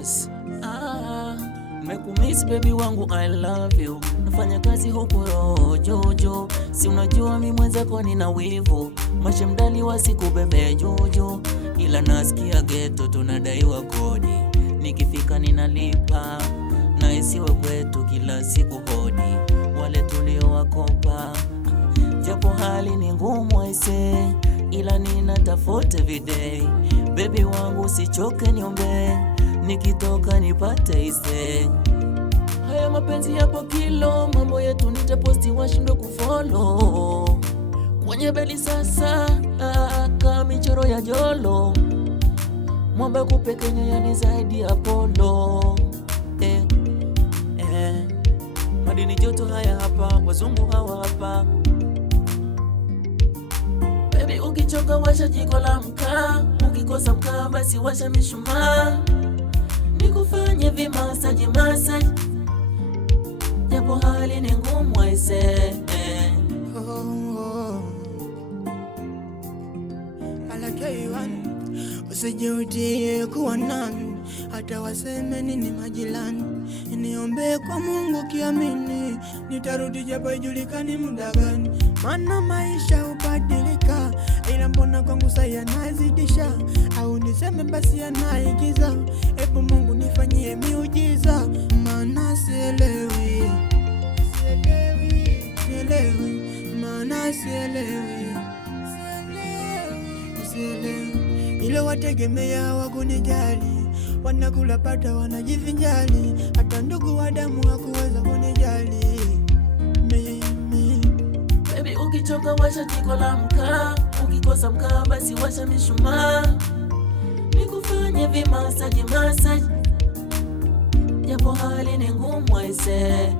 Vegas. Mekumiss baby wangu, I love you. Nafanya kazi huku Jojo, si unajua mi mwenzako nina wivu. Mashemdali wasikubebe Jojo, ila nasikia ghetto tunadaiwa kodi. Nikifika ninalipa, na isiwe kwetu kila siku hodi. Wale tulio wakopa, japo hali ni ngumu aise, ila ninatafuta everyday. Baby wangu usichoke niombe, nikitoka nipate ise. Haya mapenzi yapo kilo, mambo yetu nitaposti washindo kufollow. Kwenye beli sasa, kama michoro ya jolo. Mwamba kupe Kenya yani zaidi ya polo. Madini joto haya hapa, wazungu hawa hapa. Baby ukichoka washa jiko la mkaa, ukikosa mkaa basi washa mishumaa. Nikufanye vimasaji masaji, japo hali ni ngumu aise. Usijudie kuwa nani, hata waseme nini majirani. Niombe kwa Mungu kiamini, nitarudi japo ijulikani muda gani. Maana maisha hubadilika, ila mbona kwangu sasa yanazidisha. Au niseme basi yanaigiza, ebu Mungu nifanyie miujiza. Maana sielewi, maana sielewi. Ilo wategemea wakunijali, wanakula pata wanajivinjali. Hata ndugu wa damu hakuweza kunijali mimi. Baby ukichoka washa jiko la mkaa, ukikosa mkaa basi washa mishumaa. Nikufanye vimasaji masaji, japo hali ni ngumu aise.